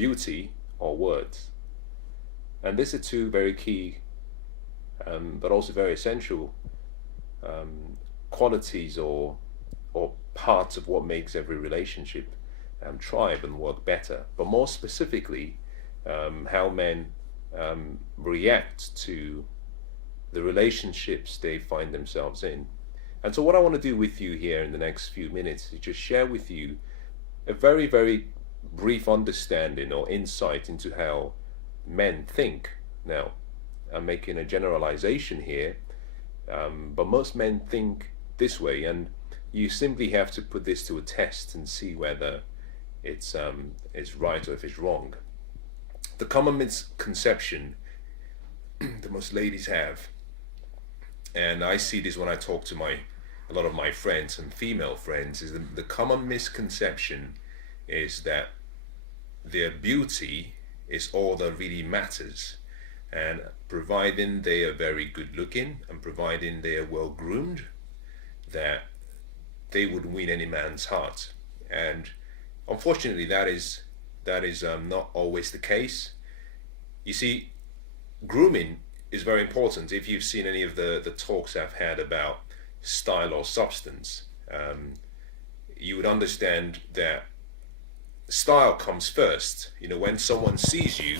beauty or words. And these are two very key, but also very essential qualities or parts of what makes every relationship thrive and work better. But more specifically, how men react to the relationships they find themselves in. And so, what I want to do with you here in the next few minutes is just share with you a very, very brief understanding or insight into how men think. Now, I'm making a generalization here, but most men think this way, and you simply have to put this to a test and see whether it's right or if it's wrong. The common misconception that most ladies have, and I see this when I talk to a lot of my friends and female friends, is the common misconception is that their beauty is all that really matters, and providing they are very good looking and providing they are well groomed, that they would win any man's heart. And unfortunately, that is not always the case. You see, grooming is very important. If you've seen any of the talks I've had about style or substance, you would understand that style comes first. You know, when someone sees you,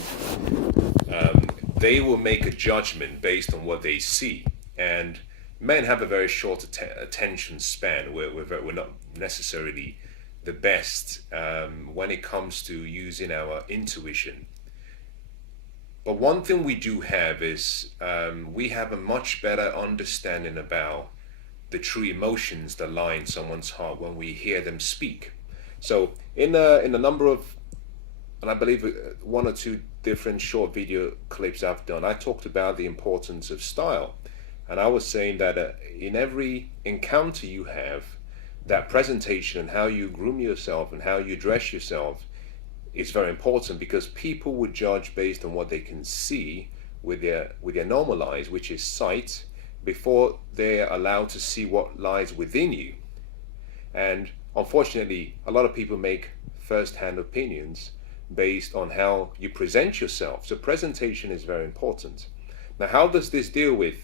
they will make a judgment based on what they see. And men have a very short attention span. We're not necessarily the best when it comes to using our intuition. But one thing we do have is we have a much better understanding about the true emotions that lie in someone's heart when we hear them speak. So in a number of, and I believe one or two different short video clips I've done, I talked about the importance of style. And I was saying that in every encounter you have, that presentation and how you groom yourself and how you dress yourself is very important, because people would judge based on what they can see with their normal eyes, which is sight, before they're allowed to see what lies within you. And unfortunately, a lot of people make first-hand opinions based on how you present yourself. So presentation is very important. Now, how does this deal with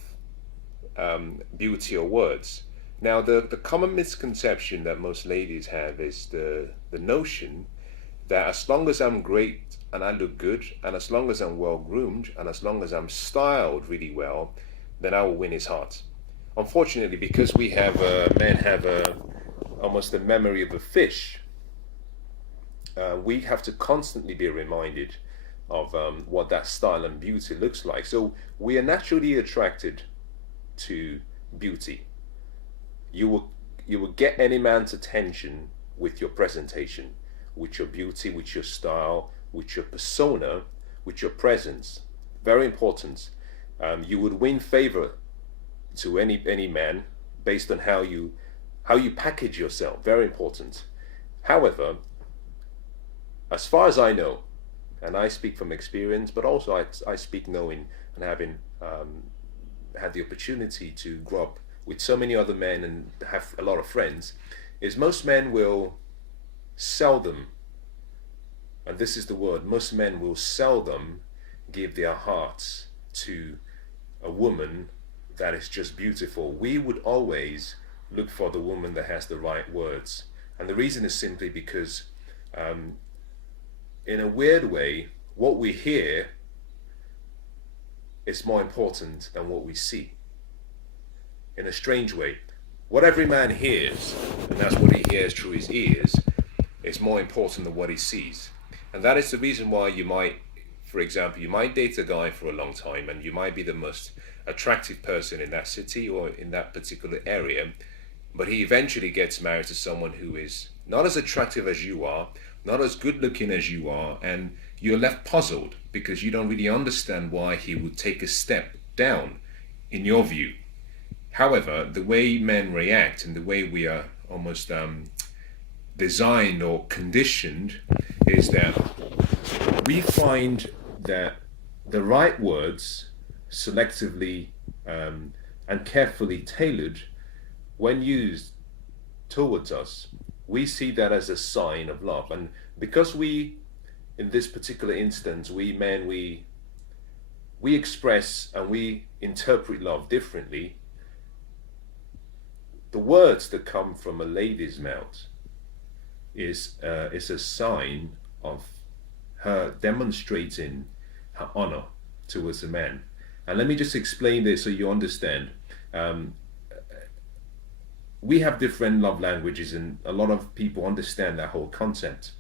beauty or words? Now, the common misconception that most ladies have is the notion that as long as I'm great and I look good, and as long as I'm well groomed, and as long as I'm styled really well, then I will win his heart. Unfortunately, because we have men have almost the memory of a fish, we have to constantly be reminded of what that style and beauty looks like. So we are naturally attracted to beauty. You will get any man's attention with your presentation, with your beauty, with your style, with your persona, with your presence. Very important. You would win favor to any man based on how you package yourself. Very important. However, as far as I know, and I speak from experience, but also I speak knowing and having had the opportunity to grow up with so many other men and have a lot of friends, is most men will seldom, and this is the word, most men will seldom give their hearts to a woman that is just beautiful. We would always look for the woman that has the right words. And the reason is simply because in a weird way, what we hear is more important than what we see. In a strange way, what every man hears, and that's what he hears through his ears, is more important than what he sees. And that is the reason why you might, for example, you might date a guy for a long time and you might be the most attractive person in that city or in that particular area, but he eventually gets married to someone who is not as attractive as you are, not as good looking as you are, and you're left puzzled because you don't really understand why he would take a step down in your view. However, the way men react and the way we are almost designed or conditioned is that we find that the right words, selectively and carefully tailored, when used towards us, we see that as a sign of love. And because we in this particular instance, we men, we express and we interpret love differently. The words that come from a lady's mouth is a sign of her demonstrating her honor towards a man. And let me just explain this so you understand. Um, we have different love languages, and a lot of people understand that whole concept.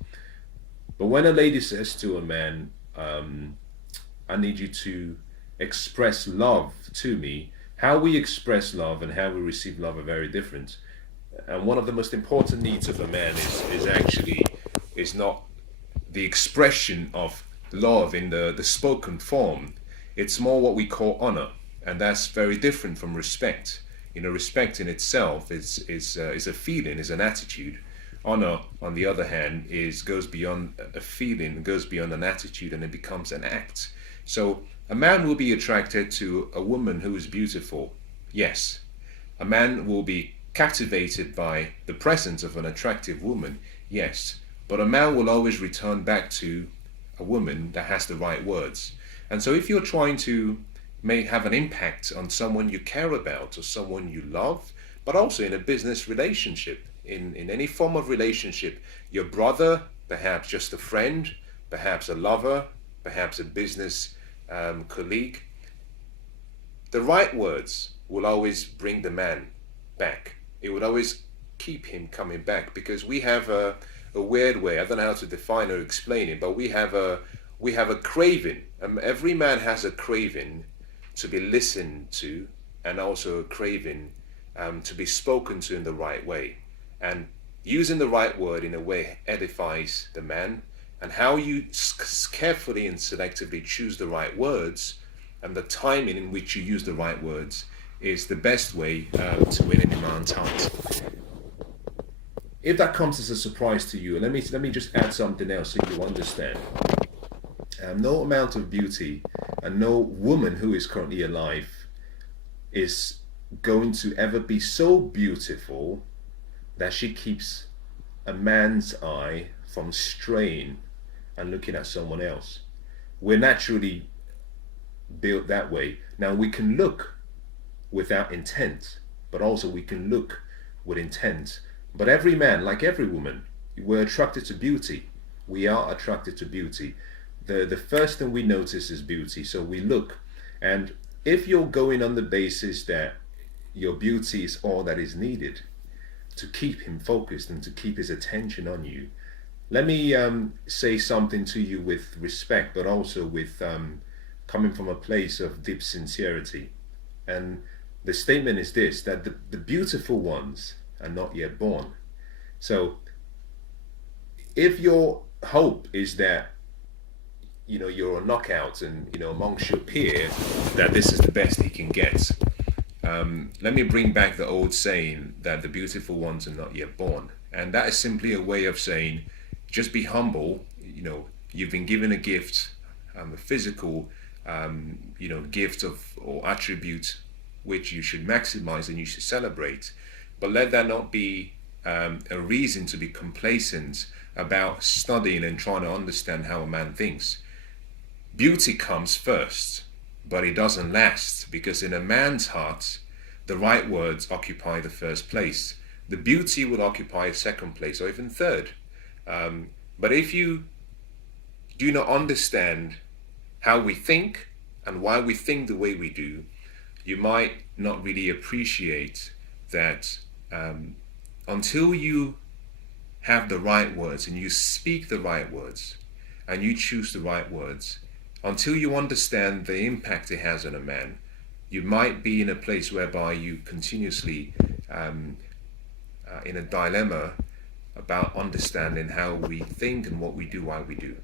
But when a lady says to a man, I need you to express love to me, how we express love and how we receive love are very different. And one of the most important needs of a man is actually is not the expression of love in the spoken form. It's more what we call honor, and that's very different from respect. You know, respect in itself is a feeling, is an attitude. Honor, on the other hand, is goes beyond a feeling, goes beyond an attitude, and it becomes an act. So a man will be attracted to a woman who is beautiful. Yes. A man will be captivated by the presence of an attractive woman. Yes. But a man will always return back to a woman that has the right words. And so if you're trying to have an impact on someone you care about or someone you love, but also in a business relationship, in any form of relationship, your brother, perhaps just a friend, perhaps a lover, perhaps a business colleague, the right words will always bring the man back. It would always keep him coming back, because we have a weird way, I don't know how to define or explain it, but we have a craving. Every man has a craving to be listened to, and also a craving to be spoken to in the right way. And using the right word in a way edifies the man. And how you carefully and selectively choose the right words, and the timing in which you use the right words, is the best way to win any man's heart. If that comes as a surprise to you, let me just add something else so you understand. No amount of beauty and no woman who is currently alive is going to ever be so beautiful that she keeps a man's eye from straying and looking at someone else. We're naturally built that way. Now, we can look without intent, but also we can look with intent. But every man, like every woman, we're attracted to beauty. We are attracted to beauty. The first thing we notice is beauty, so we look. And if you're going on the basis that your beauty is all that is needed to keep him focused and to keep his attention on you, let me say something to you with respect, but also with coming from a place of deep sincerity. And the statement is this, that the beautiful ones are not yet born. So if your hope is that you're a knockout and amongst your peers that this is the best he can get, let me bring back the old saying that the beautiful ones are not yet born. And that is simply a way of saying, just be humble. You've been given a gift, a physical gift or attribute which you should maximize and you should celebrate. But let that not be a reason to be complacent about studying and trying to understand how a man thinks. Beauty comes first, but it doesn't last, because in a man's heart, the right words occupy the first place. The beauty will occupy a second place or even third. But if you do not understand how we think and why we think the way we do, you might not really appreciate that until you have the right words and you speak the right words and you choose the right words, until you understand the impact it has on a man, you might be in a place whereby you continuously in a dilemma about understanding how we think and what we do, why we do.